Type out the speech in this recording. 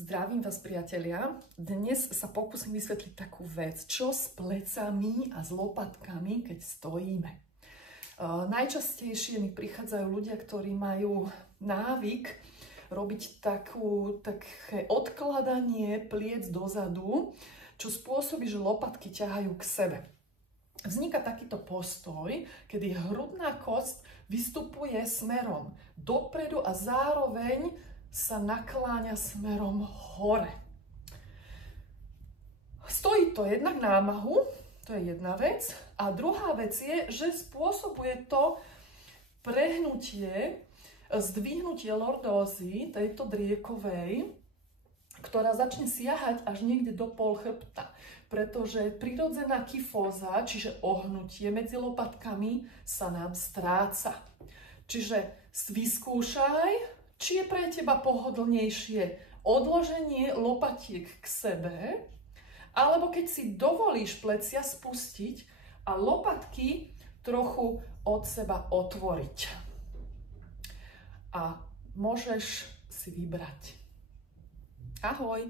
Zdravím vás, priatelia. Dnes sa pokúsim vysvetliť takú vec, čo s plecami a s lopatkami, keď stojíme. Najčastejšie mi prichádzajú ľudia, ktorí majú návyk robiť také odkladanie pliec dozadu, čo spôsobí, že lopatky ťahajú k sebe. Vzniká takýto postoj, kedy hrudná kosť vystupuje smerom dopredu a zároveň sa nakláňa smerom hore. Stojí to jednak námahu, to je jedna vec. A druhá vec je, že spôsobuje to prehnutie, zdvihnutie lordózy, tejto driekovej, ktorá začne siahať až niekde do pol chrbta. Pretože prirodzená kyfóza, čiže ohnutie medzi lopatkami, sa nám stráca. Čiže vyskúšaj, či je pre teba pohodlnejšie odloženie lopatiek k sebe, alebo keď si dovolíš plecia spustiť a lopatky trochu od seba otvoriť. A môžeš si vybrať. Ahoj!